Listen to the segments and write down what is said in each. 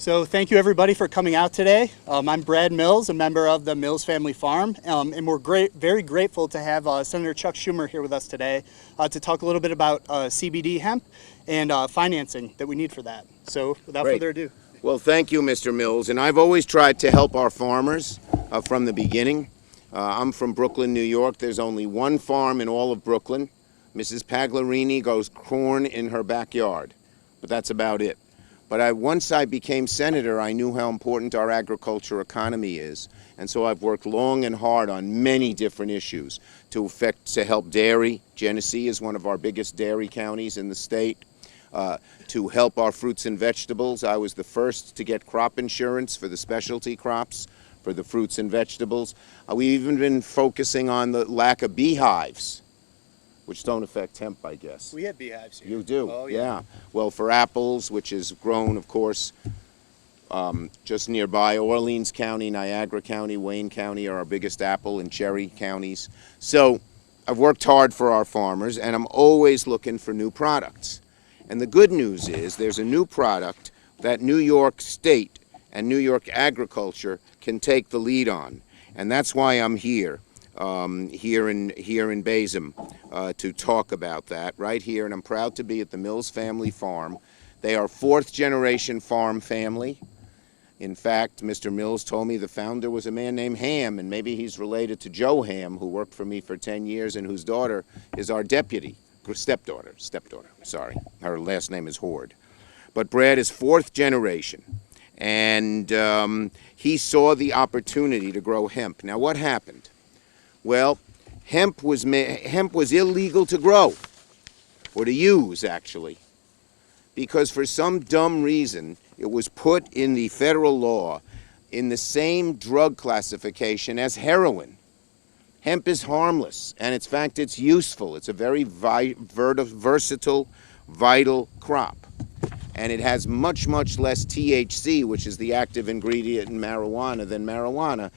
So thank you everybody for coming out today. I'm Brad Mills, a member of the Mills Family Farm, and we're very grateful to have Senator Chuck Schumer here with us today to talk a little bit about CBD hemp and financing that we need for that. So without Great. further ado. Well, thank you, Mr. Mills. And I've always tried to help our farmers from the beginning. I'm from Brooklyn, New York. There's only one farm in all of Brooklyn. Mrs. Paglarini grows corn in her backyard, but that's about it. But once I became senator, I knew how important our agriculture economy is. And so I've worked long and hard on many different issues to help dairy. Genesee is one of our biggest dairy counties in the state. To help our fruits and vegetables. I was the first to get crop insurance for the specialty crops, for the fruits and vegetables. We've even been focusing on the lack of beehives, which don't affect hemp, I guess. We have beehives here. You do? Oh, yeah. Well, for apples, which is grown, of course, just nearby, Orleans County, Niagara County, Wayne County are our biggest apple and cherry counties. So I've worked hard for our farmers, and I'm always looking for new products. And the good news is there's a new product that New York State and New York agriculture can take the lead on. And that's why I'm here, here in Basom, to talk about that right here. And I'm proud to be at the Mills Family Farm. They are fourth-generation farm family. In fact, Mr. Mills told me the founder was a man named Ham, and maybe he's related to Joe Ham, who worked for me for 10 years and whose daughter is our stepdaughter, sorry. Her last name is Horde. But Brad is fourth generation, and he saw the opportunity to grow hemp. Now, what happened? Well, hemp was illegal to grow, or to use, actually, because for some dumb reason, it was put in the federal law in the same drug classification as heroin. Hemp is harmless, and in fact, it's useful. It's a very versatile, vital crop. And it has much, much less THC, which is the active ingredient in marijuana, than marijuana.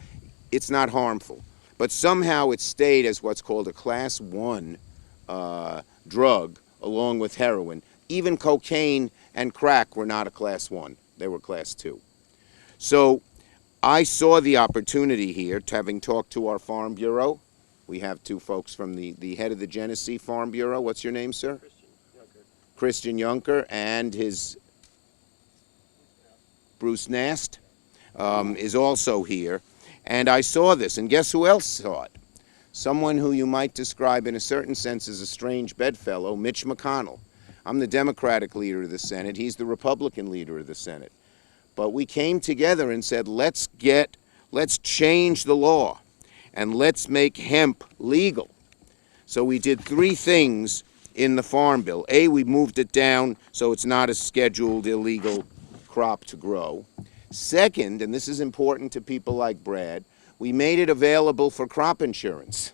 It's not harmful. But somehow it stayed as what's called a Class 1 drug, along with heroin. Even cocaine and crack were not a Class 1. They were Class 2. So I saw the opportunity here, having talked to our Farm Bureau. We have two folks from the head of the Genesee Farm Bureau. What's your name, sir? Christian Juncker, and his Bruce Nast is also here. And I saw this, and guess who else saw it? Someone who you might describe in a certain sense as a strange bedfellow, Mitch McConnell. I'm the Democratic leader of the Senate. He's the Republican leader of the Senate. But we came together and said, let's change the law and let's make hemp legal. So we did three things in the Farm Bill. A, we moved it down so it's not a scheduled illegal crop to grow. Second, and this is important to people like Brad, we made it available for crop insurance.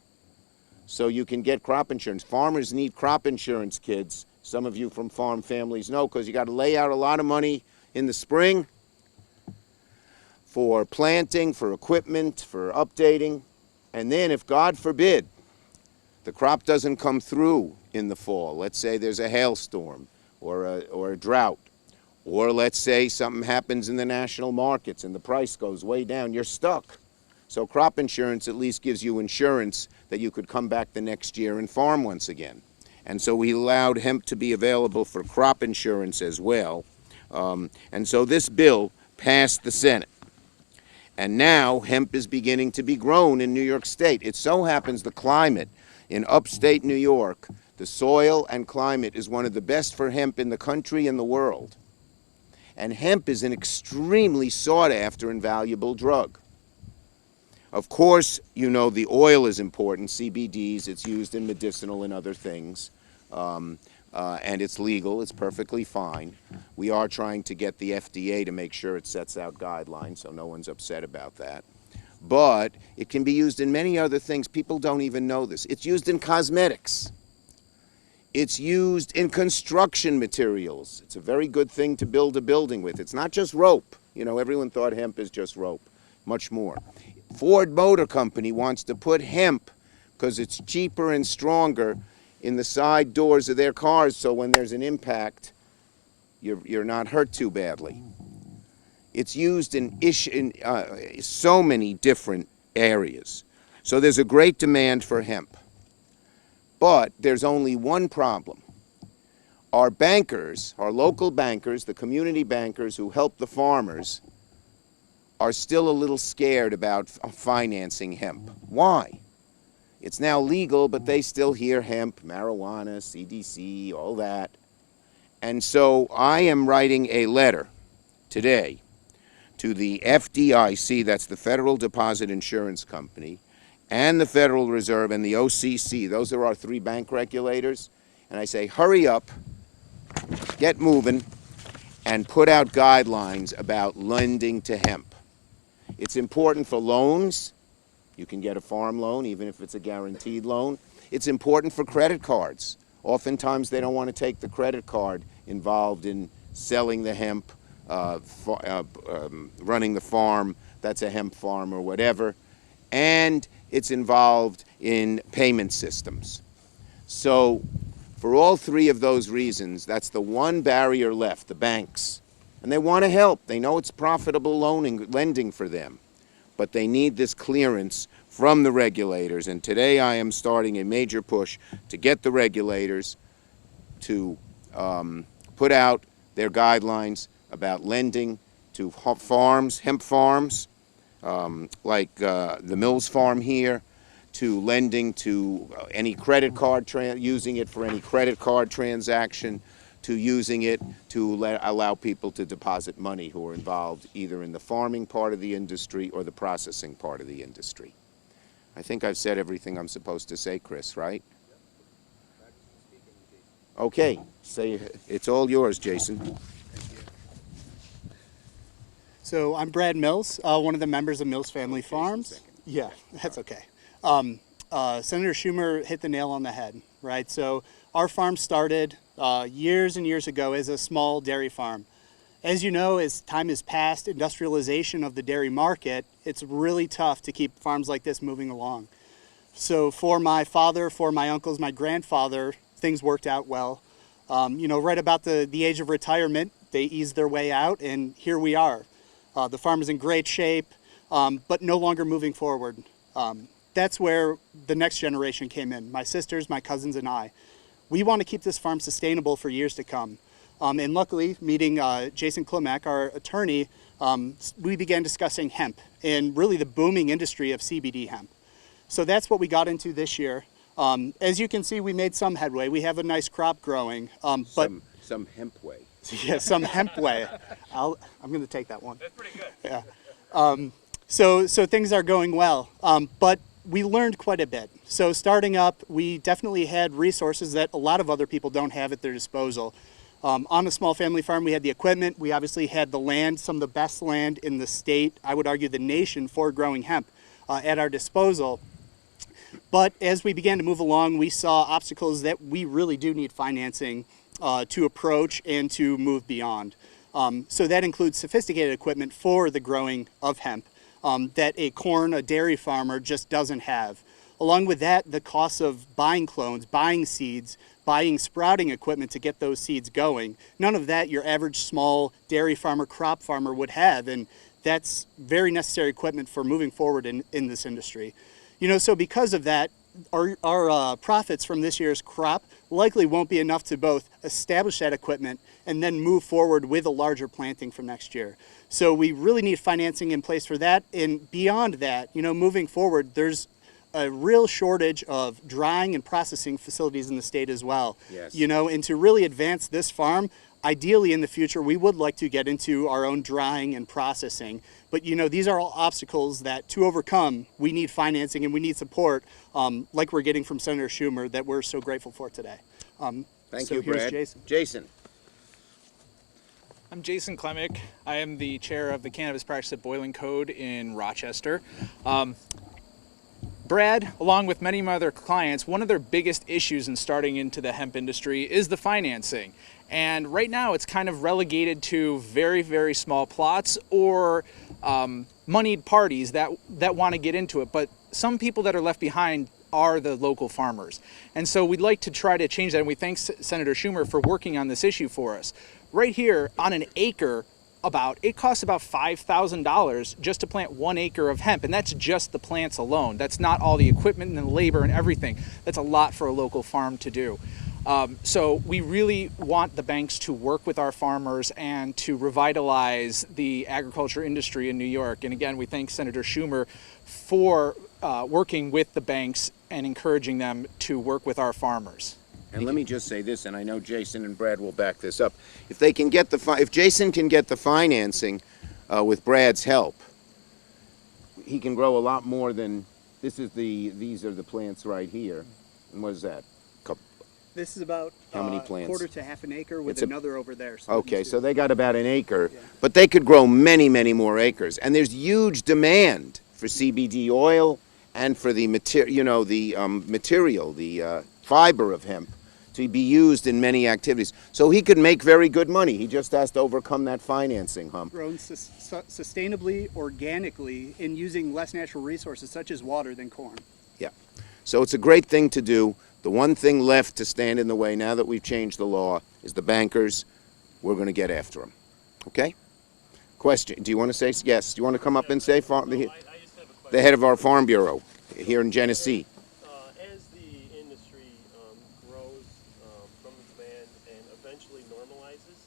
So you can get crop insurance. Farmers need crop insurance, kids. Some of you from farm families know, because you got to lay out a lot of money in the spring for planting, for equipment, for updating. And then if, God forbid, the crop doesn't come through in the fall, let's say there's a hailstorm or a drought, or let's say something happens in the national markets and the price goes way down, you're stuck. So crop insurance at least gives you insurance that you could come back the next year and farm once again. And so we allowed hemp to be available for crop insurance as well. And so this bill passed the Senate. And now hemp is beginning to be grown in New York State. It so happens the climate in upstate New York, the soil and climate is one of the best for hemp in the country and the world. And hemp is an extremely sought after and valuable drug. Of course, you know, the oil is important, CBDs, it's used in medicinal and other things. And it's legal, it's perfectly fine. We are trying to get the FDA to make sure it sets out guidelines, so no one's upset about that. But it can be used in many other things. People don't even know this. It's used in cosmetics. It's used in construction materials. It's a very good thing to build a building with. It's not just rope. You know, everyone thought hemp is just rope. Much more. Ford Motor Company wants to put hemp, because it's cheaper and stronger, in the side doors of their cars, so when there's an impact, you're not hurt too badly. It's used in so many different areas. So there's a great demand for hemp. But there's only one problem. Our bankers, our local bankers, the community bankers who help the farmers, are still a little scared about financing hemp. Why? It's now legal, but they still hear hemp, marijuana, CDC, all that. And so I am writing a letter today to the FDIC, that's the Federal Deposit Insurance Company, and the Federal Reserve and the OCC. Those are our three bank regulators. And I say, hurry up, get moving, and put out guidelines about lending to hemp. It's important for loans. You can get a farm loan, even if it's a guaranteed loan. It's important for credit cards. Oftentimes, they don't want to take the credit card involved in selling the hemp, running the farm, that's a hemp farm or whatever. And it's involved in payment systems. So for all three of those reasons, that's the one barrier left, the banks. And they want to help. They know it's profitable lending for them. But they need this clearance from the regulators. And today I am starting a major push to get the regulators to put out their guidelines about lending to farms, hemp farms, like the Mills farm here, to lending to any credit card, using it for any credit card transaction, to using it to allow people to deposit money who are involved either in the farming part of the industry or the processing part of the industry. I think I've said everything I'm supposed to say, Chris, right? Okay, say it's all yours, Jason. So I'm Brad Mills, one of the members of Mills Family Farms. Yeah, that's okay. Senator Schumer hit the nail on the head, right? So our farm started years and years ago as a small dairy farm. As you know, as time has passed, industrialization of the dairy market, it's really tough to keep farms like this moving along. So for my father, for my uncles, my grandfather, things worked out well. You know, right about the age of retirement, they eased their way out, and here we are. The farm is in great shape, but no longer moving forward. That's where the next generation came in, my sisters, my cousins, and I. We want to keep this farm sustainable for years to come. And luckily, meeting Jason Klimek, our attorney, we began discussing hemp and really the booming industry of CBD hemp. So that's what we got into this year. As you can see, we made some headway. We have a nice crop growing. But some hemp way. Yeah, some hemp way. I'm going to take that one. That's pretty good. Yeah. So things are going well, but we learned quite a bit. So starting up, we definitely had resources that a lot of other people don't have at their disposal. On a small family farm, we had the equipment. We obviously had the land, some of the best land in the state, I would argue the nation, for growing hemp at our disposal. But as we began to move along, we saw obstacles that we really do need financing to approach and to move beyond. So that includes sophisticated equipment for the growing of hemp that a dairy farmer just doesn't have. Along with that, the costs of buying clones, buying seeds, buying sprouting equipment to get those seeds going. None of that your average small dairy farmer, crop farmer would have, and that's very necessary equipment for moving forward in this industry. You know, so because of that, our profits from this year's crop likely won't be enough to both establish that equipment and then move forward with a larger planting from next year. So we really need financing in place for that. And beyond that, you know, moving forward, there's a real shortage of drying and processing facilities in the state as well. Yes. You know, and to really advance this farm, ideally in the future, we would like to get into our own drying and processing. But, you know, these are all obstacles that to overcome, we need financing and we need support, like we're getting from Senator Schumer, that we're so grateful for today. Thank so you, here's Brad. Jason. Jason. I'm Jason Klimek. I am the chair of the Cannabis Practice at Boiling Code in Rochester. Brad, along with many of my other clients, one of their biggest issues in starting into the hemp industry is the financing. And right now it's kind of relegated to very, very small plots or moneyed parties that want to get into it. But some people that are left behind are the local farmers. And so we'd like to try to change that. And we thank Senator Schumer for working on this issue for us. Right here on an acre it costs about $5,000 just to plant 1 acre of hemp, and that's just the plants alone. That's not all the equipment and the labor and everything. That's a lot for a local farm to do. So we really want the banks to work with our farmers and to revitalize the agriculture industry in New York. And again, we thank Senator Schumer for working with the banks and encouraging them to work with our farmers. And let me just say this, and I know Jason and Brad will back this up. If they can get if Jason can get the financing with Brad's help, he can grow a lot more than these are the plants right here. And what is that? This is about how many plants? Quarter to half an acre with another over there. So okay, so they got about an acre, but they could grow many, many more acres. And there's huge demand for CBD oil and for the material, the fiber of hemp to be used in many activities. So he could make very good money. He just has to overcome that financing hump. Grown sustainably, organically, and using less natural resources such as water than corn. Yeah. So it's a great thing to do. The one thing left to stand in the way now that we've changed the law is the bankers. We're going to get after them. Okay? Question. Do you want to say yes? Do you want to come up and say the head of our Farm Bureau here in Genesee? As the industry grows from the demand and eventually normalizes,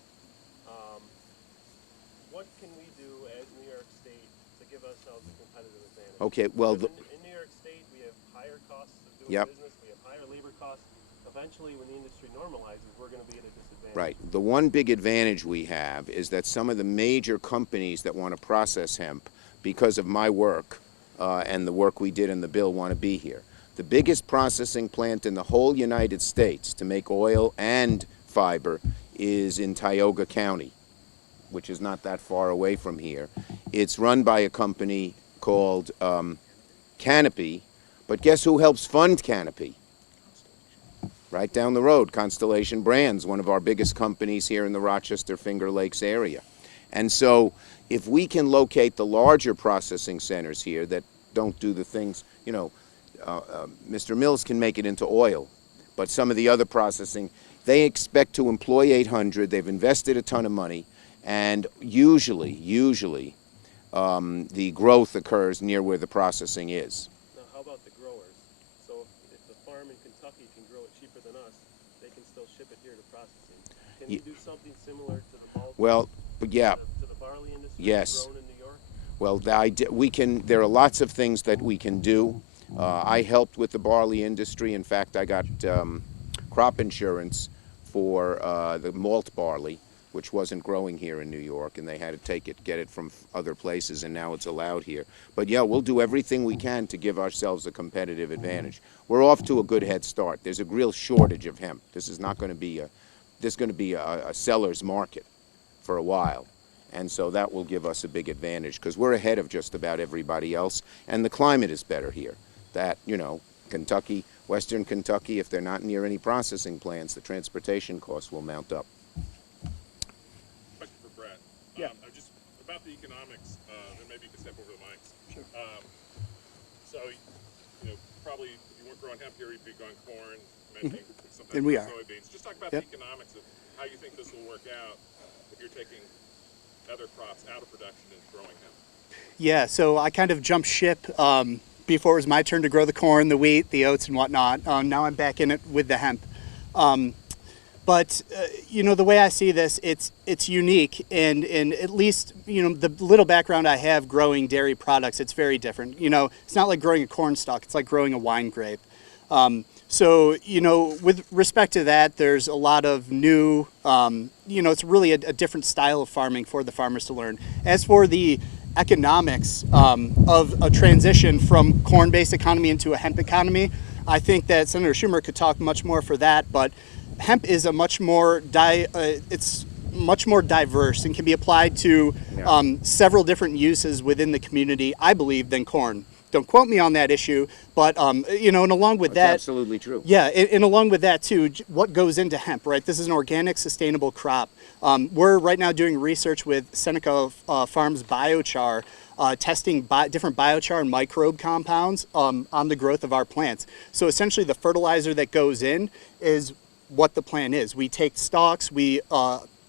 what can we do as New York State to give ourselves a competitive advantage? Okay, well, in New York State, we have higher costs of doing business. We have higher labor costs. Eventually, when the industry normalizes, we're going to be at a disadvantage. Right. The one big advantage we have is that some of the major companies that want to process hemp, because of my work and the work we did in the bill, want to be here. The biggest processing plant in the whole United States to make oil and fiber is in Tioga County, which is not that far away from here. It's run by a company called Canopy, but guess who helps fund Canopy? Right down the road, Constellation Brands, one of our biggest companies here in the Rochester Finger Lakes area. And so if we can locate the larger processing centers here that don't do the things, Mr. Mills can make it into oil, but some of the other processing, they expect to employ 800, they've invested a ton of money, and usually, the growth occurs near where the processing is. Now, how about the growers? So if the farm in Kentucky can grow it cheaper than us, they can still ship it here to processing. Can you do something similar to the malt? Well, yeah. To the barley industry Yes. grown in New York? Well, there are lots of things that we can do. I helped with the barley industry. In fact, I got crop insurance for the malt barley, which wasn't growing here in New York, and they had to get it from other places, and now it's allowed here. But yeah, we'll do everything we can to give ourselves a competitive advantage. We're off to a good head start. There's a real shortage of hemp. This is not going to be a seller's market for a while. And so that will give us a big advantage because we're ahead of just about everybody else, and the climate is better here. That, Kentucky, Western Kentucky, if they're not near any processing plants, the transportation costs will mount up. Question for Brad. Yeah. Just about the economics, and maybe you can step over the mics. Sure. So, probably if you weren't growing hemp here, you'd be growing corn, maybe sometimes And we are. soybeans. Just talk about Yep. the economics of how you think this will work out if you're taking other crops out of production and growing hemp. Yeah, so I kind of jumped ship before it was my turn to grow the corn, the wheat, the oats, and whatnot. Now I'm back in it with the hemp. But the way I see this, it's unique, and at least the little background I have growing dairy products, it's very different. It's not like growing a corn stalk; it's like growing a wine grape. So with respect to that, there's a lot of new. It's really a different style of farming for the farmers to learn. As for the economics of a transition from corn-based economy into a hemp economy, I think that Senator Schumer could talk much more for that, but hemp is a much more it's much more diverse and can be applied to several different uses within the community, I believe, than corn. Don't quote me on that issue, but and along with that, Absolutely true. yeah, and along with that too, what goes into hemp, right? This is an organic, sustainable crop. We're right now doing research with Seneca Farms biochar, testing different biochar and microbe compounds on the growth of our plants. So essentially, the fertilizer that goes in is what the plant is. We take stalks, we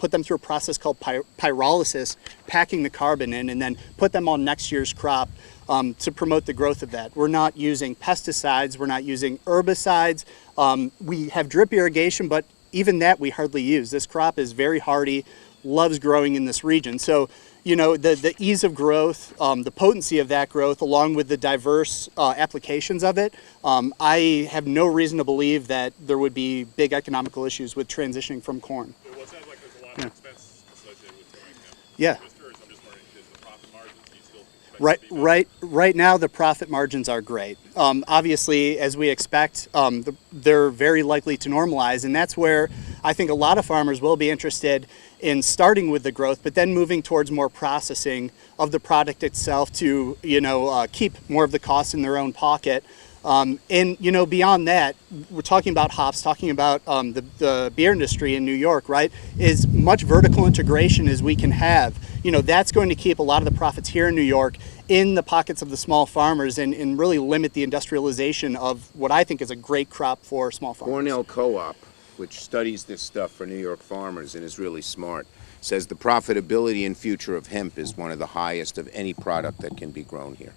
put them through a process called pyrolysis, packing the carbon in, and then put them on next year's crop to promote the growth of that. We're not using pesticides, we're not using herbicides. We have drip irrigation, but even that we hardly use. This crop is very hardy, loves growing in this region. So, you know, the ease of growth, the potency of that growth, along with the diverse applications of it, I have no reason to believe that there would be big economical issues with transitioning from corn. Well, it sounds like there's a lot of expense associated with growing hemp. Yeah. I'm just wondering, is the profit margins, do you still expect to be better? Right now, the profit margins are great. Obviously, as we expect, they're very likely to normalize, and that's where I think a lot of farmers will be interested in starting with the growth, but then moving towards more processing of the product itself to, you know, keep more of the costs in their own pocket. And, you know, beyond that, we're talking about hops, talking about the beer industry in New York, right? As much vertical integration as we can have, you know, that's going to keep a lot of the profits here in New York in the pockets of the small farmers and really limit the industrialization of what I think is a great crop for small farmers. Cornell Co-op, which studies this stuff for New York farmers and is really smart, says the profitability and future of hemp is one of the highest of any product that can be grown here.